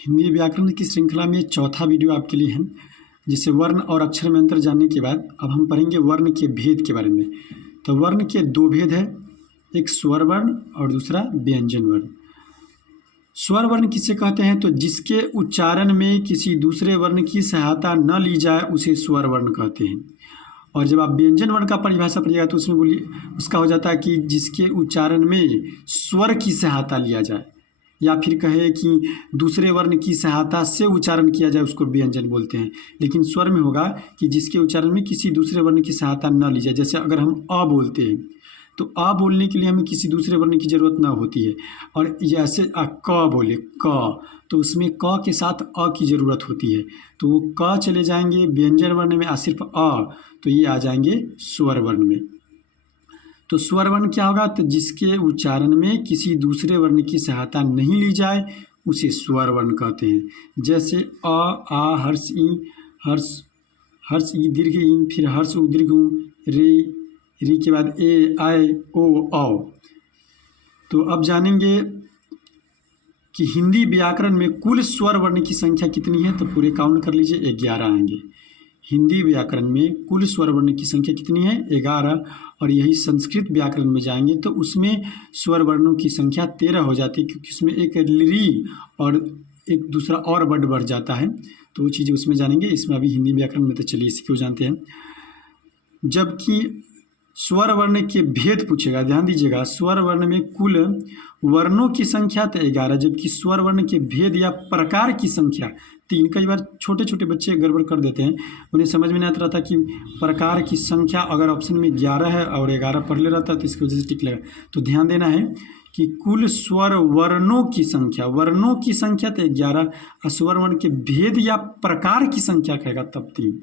हिंदी व्याकरण की श्रृंखला में चौथा वीडियो आपके लिए है, जिससे वर्ण और अक्षर में अंतर जानने के बाद अब हम पढ़ेंगे वर्ण के भेद के बारे में। तो वर्ण के दो भेद है, एक स्वर वर्ण और दूसरा व्यंजन वर्ण। स्वर वर्ण किसे कहते हैं? तो जिसके उच्चारण में किसी दूसरे वर्ण की सहायता न ली जाए उसे स्वर वर्ण कहते हैं। और जब आप व्यंजन वर्ण का परिभाषा पढ़िएगा तो उसमें बोलिए उसका हो जाता है कि जिसके उच्चारण में स्वर की सहायता लिया जाए, या फिर कहे कि दूसरे वर्ण की सहायता से उच्चारण किया जाए, उसको व्यंजन बोलते हैं। लेकिन स्वर में होगा कि जिसके उच्चारण में किसी दूसरे वर्ण की सहायता न ली जाए। जैसे अगर हम अ बोलते हैं तो अ बोलने के लिए हमें किसी दूसरे वर्ण की ज़रूरत न होती है। और जैसे क बोले क, तो उसमें क के साथ अ की ज़रूरत होती है, तो वो क चले जाएंगे व्यंजन वर्ण में, सिर्फ अ, तो ये आ जाएंगे स्वर वर्ण में। तो स्वर वर्ण क्या होगा? तो जिसके उच्चारण में किसी दूसरे वर्ण की सहायता नहीं ली जाए उसे स्वर वर्ण कहते हैं। जैसे अ, आ, हर्ष ई, हर्ष ई दीर्घ ई, फिर हर्ष उ दीर्घ उ, री के बाद ए, आए, ओ, औ। तो अब जानेंगे कि हिंदी व्याकरण में कुल स्वर वर्ण की संख्या कितनी है। तो पूरे काउंट कर लीजिए, 11 आएंगे। हिंदी व्याकरण में कुल स्वर वर्ण की संख्या कितनी है? 11। और यही संस्कृत व्याकरण में जाएंगे तो उसमें स्वर वर्णों की संख्या 13 हो जाती है, क्योंकि उसमें एक री और एक दूसरा और वर्ड बढ़ जाता है, तो वो चीज़ें उसमें जानेंगे। इसमें अभी हिंदी व्याकरण में तो चलिए इसी को जानते हैं। जबकि स्वर वर्ण के भेद पूछेगा, ध्यान दीजिएगा, स्वर वर्ण में कुल वर्णों की संख्या तो 11, जबकि स्वर वर्ण के भेद या प्रकार की संख्या 3। कई बार छोटे छोटे बच्चे गड़बड़ कर देते हैं, उन्हें समझ में नहीं आता रहता कि प्रकार की संख्या अगर ऑप्शन में 11 है और 11 पढ़ ले रहता है तो इसकी वजह से टिक लेगा। तो ध्यान देना है कि कुल स्वर वर्णों की संख्या तो 11, और स्वर वर्ण के भेद या प्रकार की संख्या कहेगा तब 3।